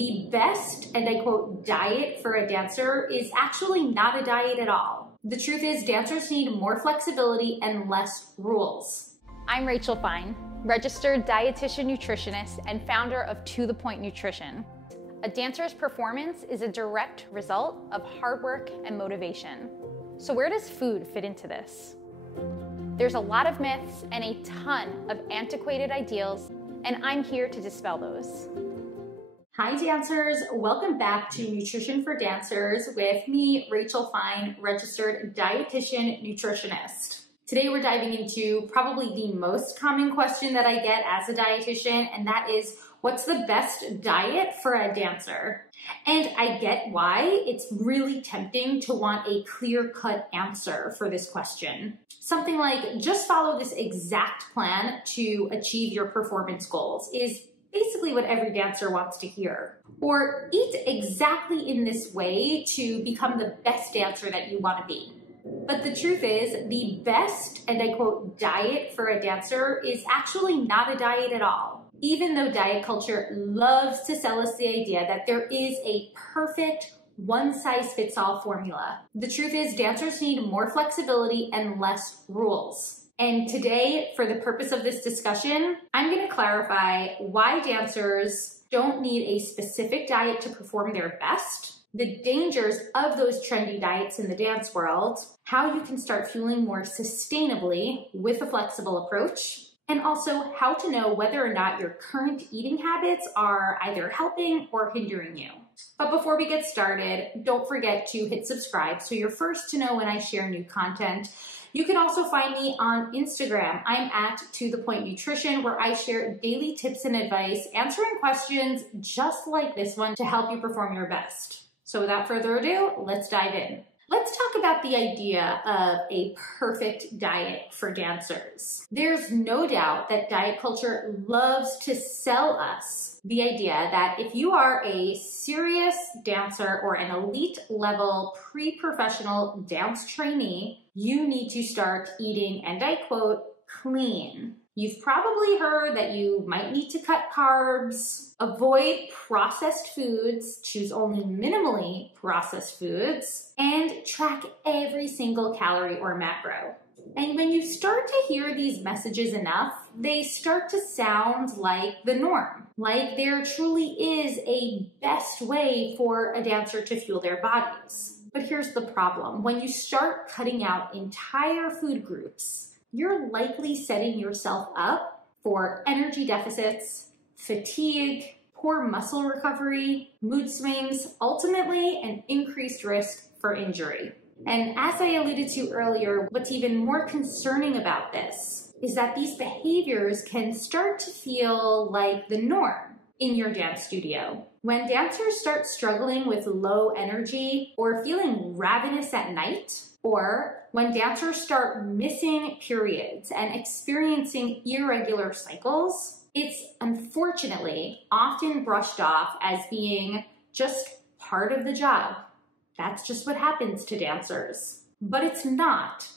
The best, and I quote, diet for a dancer is actually not a diet at all. The truth is, dancers need more flexibility and less rules. I'm Rachel Fine, registered dietitian nutritionist and founder of To The Point Nutrition. A dancer's performance is a direct result of hard work and motivation. So where does food fit into this? There's a lot of myths and a ton of antiquated ideals, and I'm here to dispel those. Hi dancers, welcome back to Nutrition for Dancers with me, Rachel Fine, registered dietitian nutritionist. Today we're diving into probably the most common question that I get as a dietitian, and that is, what's the best diet for a dancer? And I get why it's really tempting to want a clear-cut answer for this question. Something like, just follow this exact plan to achieve your performance goals is basically what every dancer wants to hear. Or eat exactly in this way to become the best dancer that you want to be. But the truth is, the best, and I quote, diet for a dancer is actually not a diet at all. Even though diet culture loves to sell us the idea that there is a perfect one-size-fits-all formula. The truth is, dancers need more flexibility and less rules. And today, for the purpose of this discussion, I'm going to clarify why dancers don't need a specific diet to perform their best, the dangers of those trendy diets in the dance world, how you can start fueling more sustainably with a flexible approach, and also how to know whether or not your current eating habits are either helping or hindering you. But before we get started, don't forget to hit subscribe so you're first to know when I share new content. You can also find me on Instagram. I'm at To The Point Nutrition, where I share daily tips and advice, answering questions just like this one to help you perform your best. So without further ado, let's dive in. Let's talk about the idea of a perfect diet for dancers. There's no doubt that diet culture loves to sell us the idea that if you are a serious dancer or an elite level pre-professional dance trainee, you need to start eating, and I quote, clean. You've probably heard that you might need to cut carbs, avoid processed foods, choose only minimally processed foods, and track every single calorie or macro. And when you start to hear these messages enough, they start to sound like the norm, like there truly is a best way for a dancer to fuel their bodies. But here's the problem. When you start cutting out entire food groups, you're likely setting yourself up for energy deficits, fatigue, poor muscle recovery, mood swings, ultimately an increased risk for injury. And as I alluded to earlier, what's even more concerning about this is that these behaviors can start to feel like the norm in your dance studio. When dancers start struggling with low energy or feeling ravenous at night, or when dancers start missing periods and experiencing irregular cycles, it's unfortunately often brushed off as being just part of the job. That's just what happens to dancers. But it's not.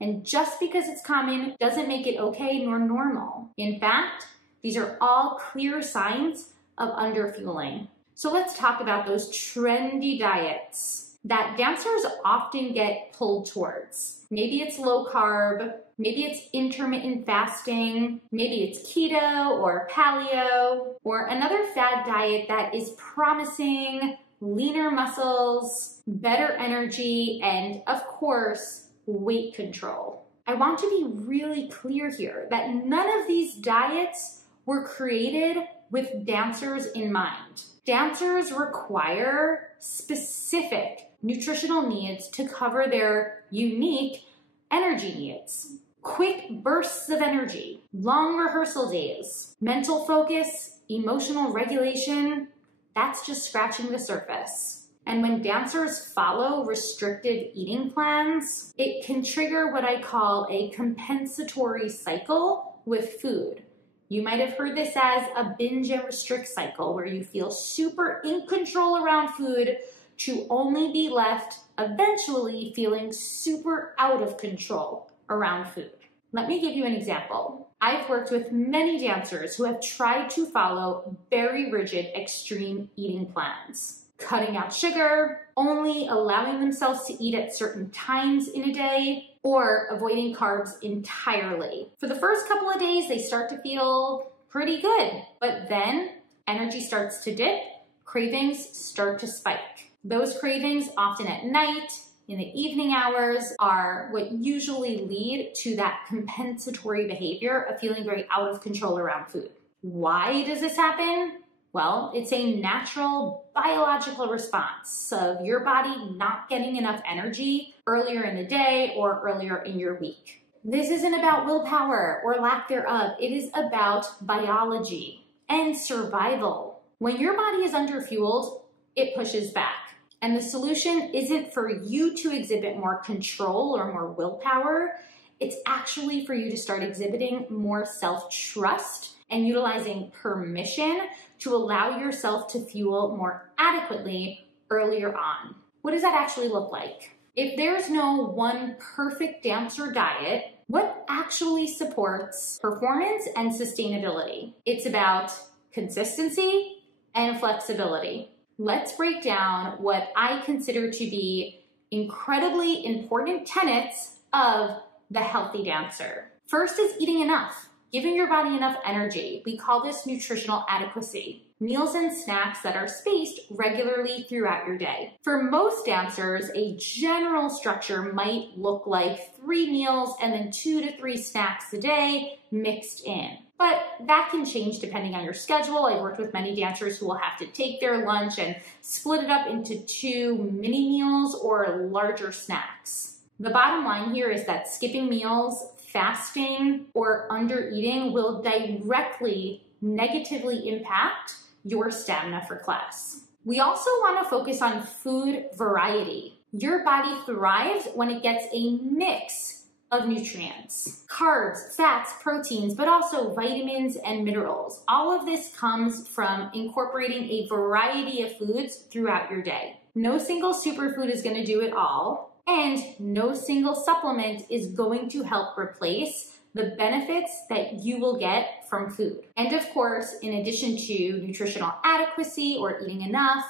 And just because it's common doesn't make it okay nor normal. In fact, these are all clear signs of underfueling. So let's talk about those trendy diets that dancers often get pulled towards. Maybe it's low carb, maybe it's intermittent fasting, maybe it's keto or paleo, or another fad diet that is promising leaner muscles, better energy, and of course, weight control. I want to be really clear here that none of these diets were created with dancers in mind. Dancers require specific nutritional needs to cover their unique energy needs. Quick bursts of energy, long rehearsal days, mental focus, emotional regulation, that's just scratching the surface. And when dancers follow restrictive eating plans, it can trigger what I call a compensatory cycle with food. You might have heard this as a binge and restrict cycle, where you feel super in control around food to only be left eventually feeling super out of control around food. Let me give you an example. I've worked with many dancers who have tried to follow very rigid extreme eating plans. Cutting out sugar, only allowing themselves to eat at certain times in a day, or avoiding carbs entirely. For the first couple of days, they start to feel pretty good, but then energy starts to dip, cravings start to spike. Those cravings, often at night, in the evening hours, are what usually lead to that compensatory behavior of feeling very out of control around food. Why does this happen? Well, it's a natural biological response of your body not getting enough energy earlier in the day or earlier in your week. This isn't about willpower or lack thereof. It is about biology and survival. When your body is underfueled, it pushes back. And the solution isn't for you to exhibit more control or more willpower. It's actually for you to start exhibiting more self-trust and utilizing permission to allow yourself to fuel more adequately earlier on. What does that actually look like? If there's no one perfect dancer diet, what actually supports performance and sustainability? It's about consistency and flexibility. Let's break down what I consider to be incredibly important tenets of the healthy dancer. First is eating enough. Giving your body enough energy. We call this nutritional adequacy. Meals and snacks that are spaced regularly throughout your day. For most dancers, a general structure might look like 3 meals and then 2 to 3 snacks a day mixed in. But that can change depending on your schedule. I've worked with many dancers who will have to take their lunch and split it up into 2 mini meals or larger snacks. The bottom line here is that skipping meals, fasting, or under eating will directly negatively impact your stamina for class. We also want to focus on food variety. Your body thrives when it gets a mix of nutrients. Carbs, fats, proteins, but also vitamins and minerals. All of this comes from incorporating a variety of foods throughout your day. No single superfood is going to do it all. And no single supplement is going to help replace the benefits that you will get from food. And of course, in addition to nutritional adequacy or eating enough,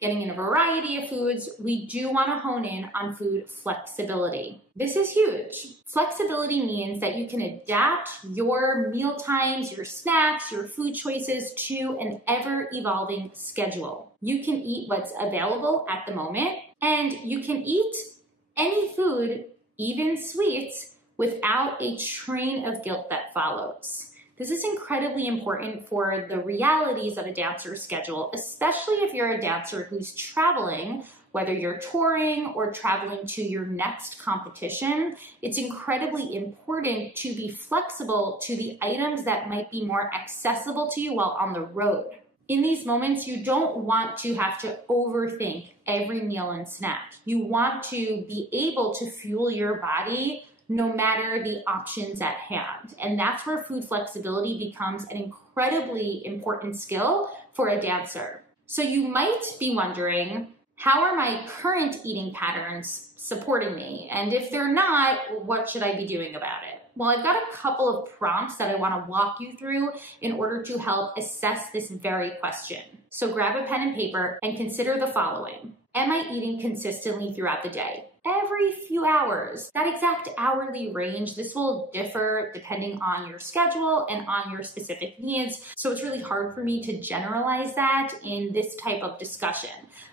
getting in a variety of foods, we do want to hone in on food flexibility. This is huge. Flexibility means that you can adapt your meal times, your snacks, your food choices to an ever-evolving schedule. You can eat what's available at the moment, and you can eat any food, even sweets, without a train of guilt that follows. This is incredibly important for the realities of a dancer's schedule, especially if you're a dancer who's traveling, whether you're touring or traveling to your next competition. It's incredibly important to be flexible to the items that might be more accessible to you while on the road. In these moments, you don't want to have to overthink every meal and snack. You want to be able to fuel your body no matter the options at hand. And that's where food flexibility becomes an incredibly important skill for a dancer. So you might be wondering, how are my current eating patterns supporting me? And if they're not, what should I be doing about it? Well, I've got a couple of prompts that I want to walk you through in order to help assess this very question. So grab a pen and paper and consider the following. Am I eating consistently throughout the day? Every few hours. That exact hourly range, this will differ depending on your schedule and on your specific needs. So it's really hard for me to generalize that in this type of discussion.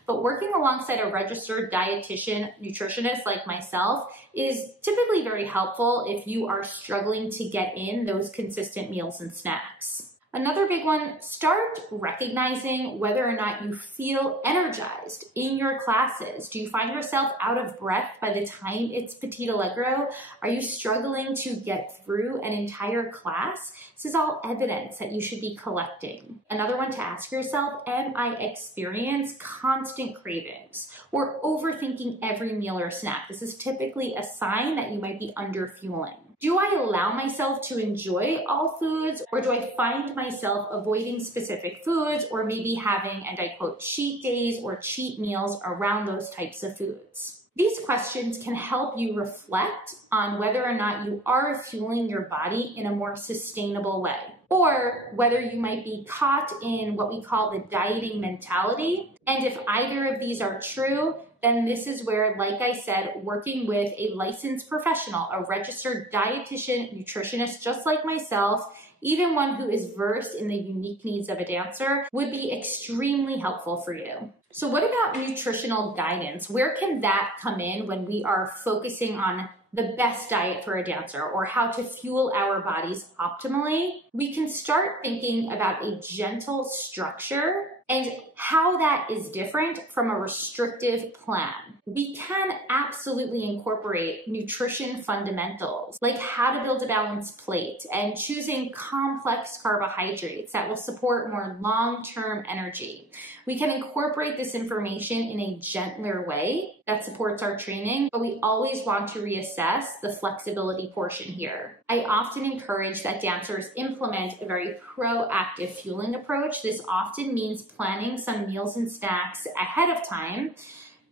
But working alongside a registered dietitian nutritionist like myself is typically very helpful if you are struggling to get in those consistent meals and snacks. Another big one, start recognizing whether or not you feel energized in your classes. Do you find yourself out of breath by the time it's Petit Allegro? Are you struggling to get through an entire class? This is all evidence that you should be collecting. Another one to ask yourself, am I experiencing constant cravings or overthinking every meal or snack? This is typically a sign that you might be underfueling. Do I allow myself to enjoy all foods, or do I find myself avoiding specific foods or maybe having, and I quote, cheat days or cheat meals around those types of foods? These questions can help you reflect on whether or not you are fueling your body in a more sustainable way, or whether you might be caught in what we call the dieting mentality. And if either of these are true, then this is where, like I said, working with a licensed professional, a registered dietitian nutritionist just like myself, even one who is versed in the unique needs of a dancer, would be extremely helpful for you. So what about nutritional guidance? Where can that come in when we are focusing on the best diet for a dancer or how to fuel our bodies optimally? We can start thinking about a gentle structure and how that is different from a restrictive plan. We can absolutely incorporate nutrition fundamentals, like how to build a balanced plate and choosing complex carbohydrates that will support more long-term energy. We can incorporate this information in a gentler way that supports our training, but we always want to reassess the flexibility portion here. I often encourage that dancers implement a very proactive fueling approach. This often means planning some meals and snacks ahead of time.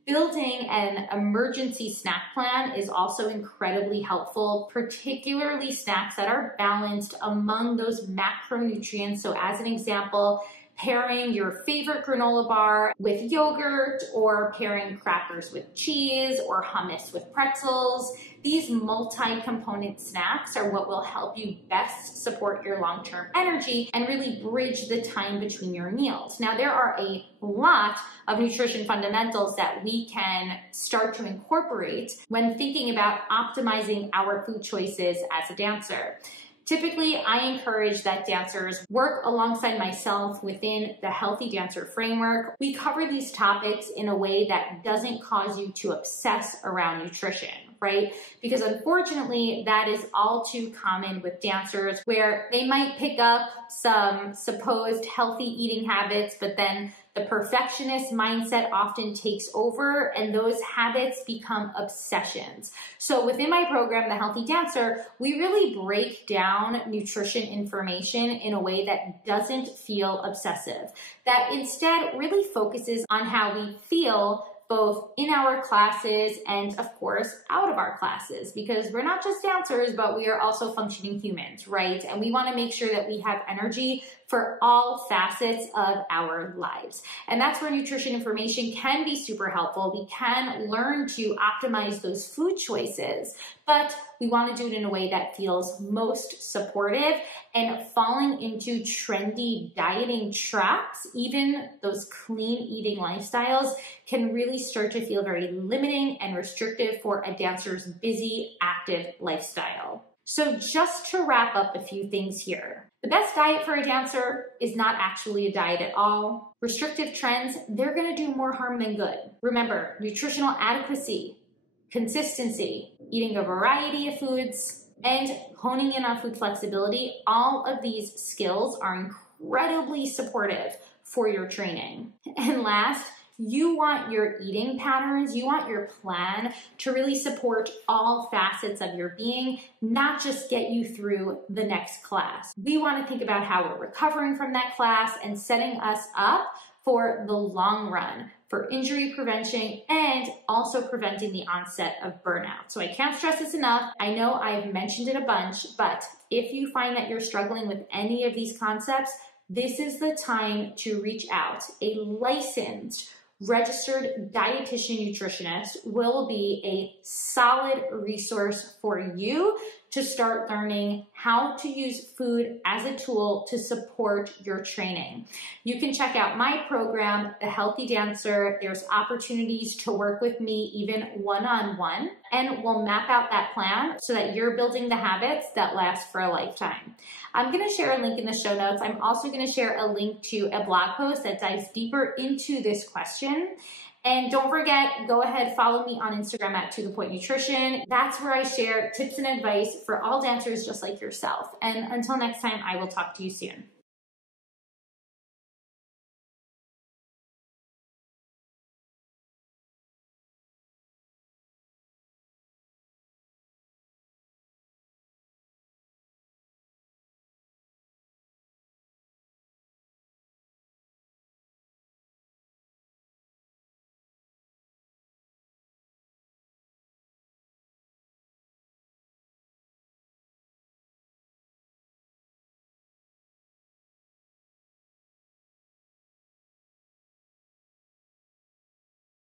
Building an emergency snack plan is also incredibly helpful, particularly snacks that are balanced among those macronutrients. So as an example, pairing your favorite granola bar with yogurt, or pairing crackers with cheese, or hummus with pretzels. These multi-component snacks are what will help you best support your long-term energy and really bridge the time between your meals. Now, there are a lot of nutrition fundamentals that we can start to incorporate when thinking about optimizing our food choices as a dancer. Typically, I encourage that dancers work alongside myself within the Healthy Dancer framework. We cover these topics in a way that doesn't cause you to obsess around nutrition, right? Because unfortunately, that is all too common with dancers, where they might pick up some supposed healthy eating habits, but then the perfectionist mindset often takes over and those habits become obsessions. So within my program, The Healthy Dancer, we really break down nutrition information in a way that doesn't feel obsessive, that instead really focuses on how we feel both in our classes and, of course, out of our classes, because we're not just dancers, but we are also functioning humans, right? And we want to make sure that we have energy for all facets of our lives. And that's where nutrition information can be super helpful. We can learn to optimize those food choices, but we want to do it in a way that feels most supportive. And falling into trendy dieting traps, even those clean eating lifestyles, can really start to feel very limiting and restrictive for a dancer's busy, active lifestyle. So just to wrap up a few things here. The best diet for a dancer is not actually a diet at all. Restrictive trends, they're going to do more harm than good. Remember, nutritional adequacy, consistency, eating a variety of foods, and honing in on food flexibility, all of these skills are incredibly supportive for your training. And last, you want your eating patterns, you want your plan to really support all facets of your being, not just get you through the next class. We want to think about how we're recovering from that class and setting us up for the long run, for injury prevention and also preventing the onset of burnout. So I can't stress this enough. I know I've mentioned it a bunch, but if you find that you're struggling with any of these concepts, this is the time to reach out. A licensed registered dietitian nutritionist will be a solid resource for you to start learning how to use food as a tool to support your training. You can check out my program, The Healthy Dancer. There's opportunities to work with me even one-on-one, and we'll map out that plan so that you're building the habits that last for a lifetime. I'm going to share a link in the show notes. I'm also going to share a link to a blog post that dives deeper into this question. And don't forget, go ahead, follow me on Instagram at @ToThePointNutrition. That's where I share tips and advice for all dancers just like yourself. And until next time, I will talk to you soon.